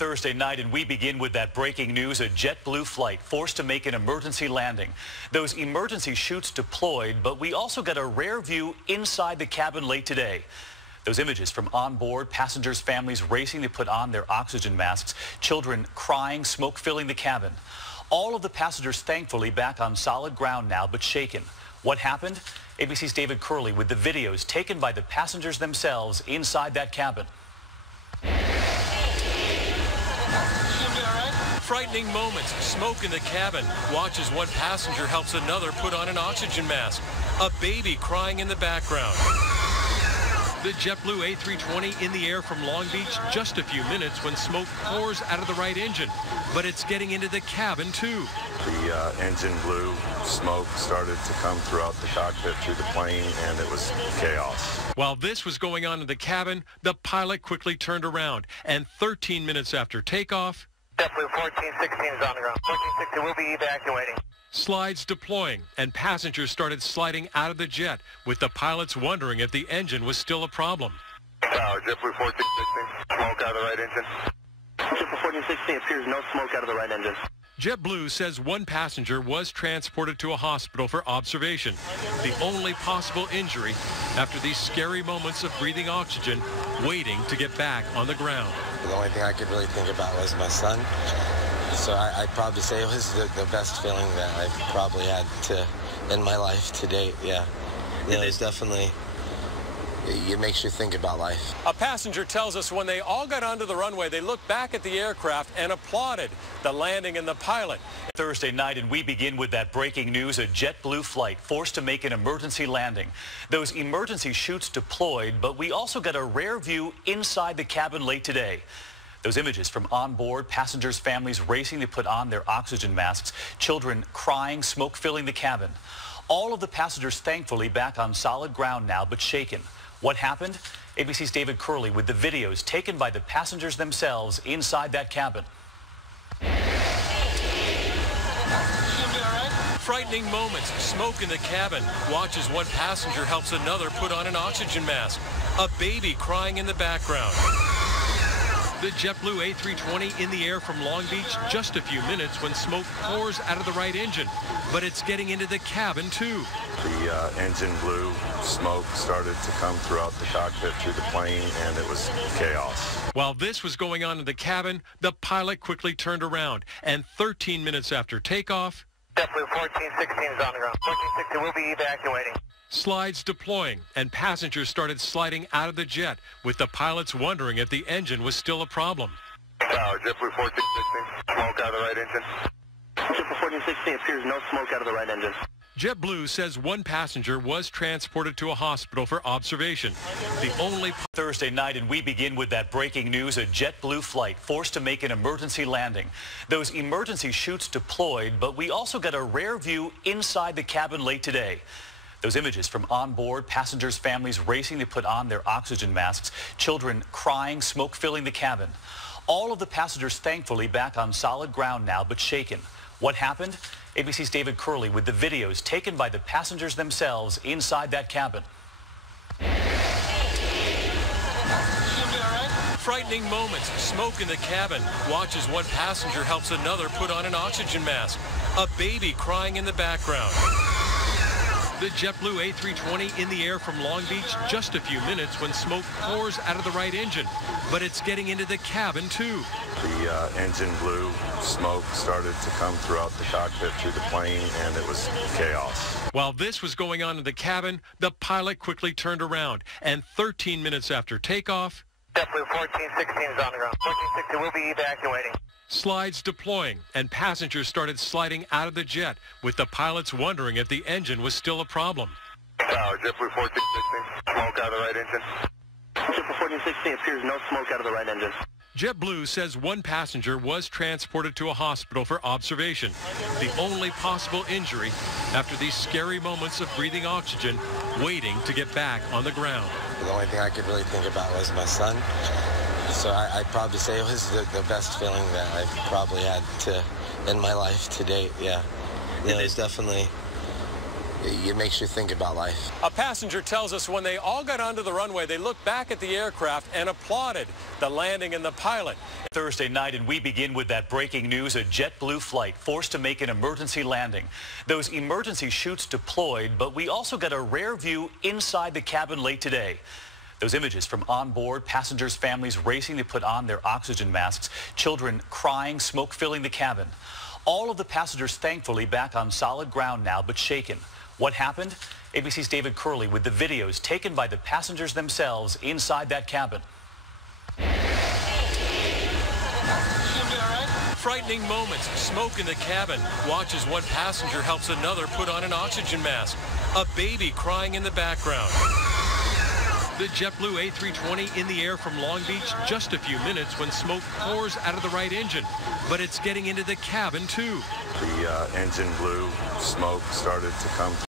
Thursday night, and we begin with that breaking news: a JetBlue flight forced to make an emergency landing. Those emergency chutes deployed, but we also got a rare view inside the cabin late today. Those images from on board, passengers' families racing to put on their oxygen masks, children crying, smoke filling the cabin. All of the passengers thankfully back on solid ground now, but shaken. What happened? ABC's David Curley with the videos taken by the passengers themselves inside that cabin. Frightening moments. Smoke in the cabin. Watch as one passenger helps another put on an oxygen mask. A baby crying in the background. The JetBlue A320 in the air from Long Beach just a few minutes when smoke pours out of the right engine. But it's getting into the cabin, too. The engine blew, smoke started to come throughout the cockpit through the plane, and it was chaos. While this was going on in the cabin, the pilot quickly turned around, and 13 minutes after takeoff, JetBlue 1416 is on the ground. 1460 will be evacuating. Slides deploying, and passengers started sliding out of the jet, with the pilots wondering if the engine was still a problem. JetBlue 1416, smoke out of the right engine. JetBlue 1416 appears no smoke out of the right engine. JetBlue says one passenger was transported to a hospital for observation. The only possible injury after these scary moments of breathing oxygen, waiting to get back on the ground. The only thing I could really think about was my son. So I'd probably say it was the best feeling that I've probably had in my life to date, yeah. You know, it's definitely, it makes you think about life. A passenger tells us when they all got onto the runway, they looked back at the aircraft and applauded the landing and the pilot. Thursday night, and we begin with that breaking news: a JetBlue flight forced to make an emergency landing. Those emergency chutes deployed, but we also got a rare view inside the cabin late today. Those images from on board, passengers' families racing to put on their oxygen masks, children crying, smoke filling the cabin. All of the passengers thankfully back on solid ground now, but shaken. What happened? ABC's David Curley with the videos taken by the passengers themselves inside that cabin. Frightening moments. Smoke in the cabin. Watch as one passenger helps another put on an oxygen mask. A baby crying in the background. The JetBlue A320 in the air from Long Beach just a few minutes when smoke pours out of the right engine. But it's getting into the cabin, too. The engine blew, smoke started to come throughout the cockpit through the plane, and it was chaos. While this was going on in the cabin, the pilot quickly turned around, and 13 minutes after takeoff, JetBlue 1416 is on the ground. 1460 will be evacuating. Slides deploying, and passengers started sliding out of the jet, with the pilots wondering if the engine was still a problem. JetBlue 1416, smoke out of the right engine. JetBlue 1416 appears no smoke out of the right engine. JetBlue says one passenger was transported to a hospital for observation. The only Thursday night, and we begin with that breaking news: a JetBlue flight forced to make an emergency landing. Those emergency chutes deployed, but we also got a rare view inside the cabin late today. Those images from on board, passengers' families racing to put on their oxygen masks, children crying, smoke filling the cabin. All of the passengers thankfully back on solid ground now, but shaken. What happened? ABC's David Curley with the videos taken by the passengers themselves inside that cabin. frightening moments. Smoke in the cabin. Watch as one passenger helps another put on an oxygen mask. A baby crying in the background. The JetBlue A320 in the air from Long Beach just a few minutes when smoke pours out of the right engine. But it's getting into the cabin, too. The engine blew, smoke started to come throughout the cockpit through the plane, and it was chaos. While this was going on in the cabin, the pilot quickly turned around, and 13 minutes after takeoff, JetBlue 1416 is on the ground. 1460 will be evacuating. Slides deploying, and passengers started sliding out of the jet, with the pilots wondering if the engine was still a problem. JetBlue 1416, smoke out of the right engine. JetBlue 1416 appears no smoke out of the right engine. JetBlue says one passenger was transported to a hospital for observation. The only possible injury after these scary moments of breathing oxygen, waiting to get back on the ground. The only thing I could really think about was my son. So I'd probably say it was the best feeling that I've probably had in my life to date, yeah. You know, it's definitely, it makes you think about life. A passenger tells us when they all got onto the runway, they looked back at the aircraft and applauded the landing and the pilot. Thursday night, and we begin with that breaking news: a JetBlue flight forced to make an emergency landing. Those emergency chutes deployed, but we also got a rare view inside the cabin late today. Those images from on board, passengers' families racing to put on their oxygen masks, children crying, smoke filling the cabin. All of the passengers thankfully back on solid ground now, but shaken. What happened? ABC's David Curley with the videos taken by the passengers themselves inside that cabin. Frightening moments. Smoke in the cabin. Watch as one passenger helps another put on an oxygen mask. A baby crying in the background. The JetBlue A320 in the air from Long Beach just a few minutes when smoke pours out of the right engine. But it's getting into the cabin, too. The engine blew, smoke started to come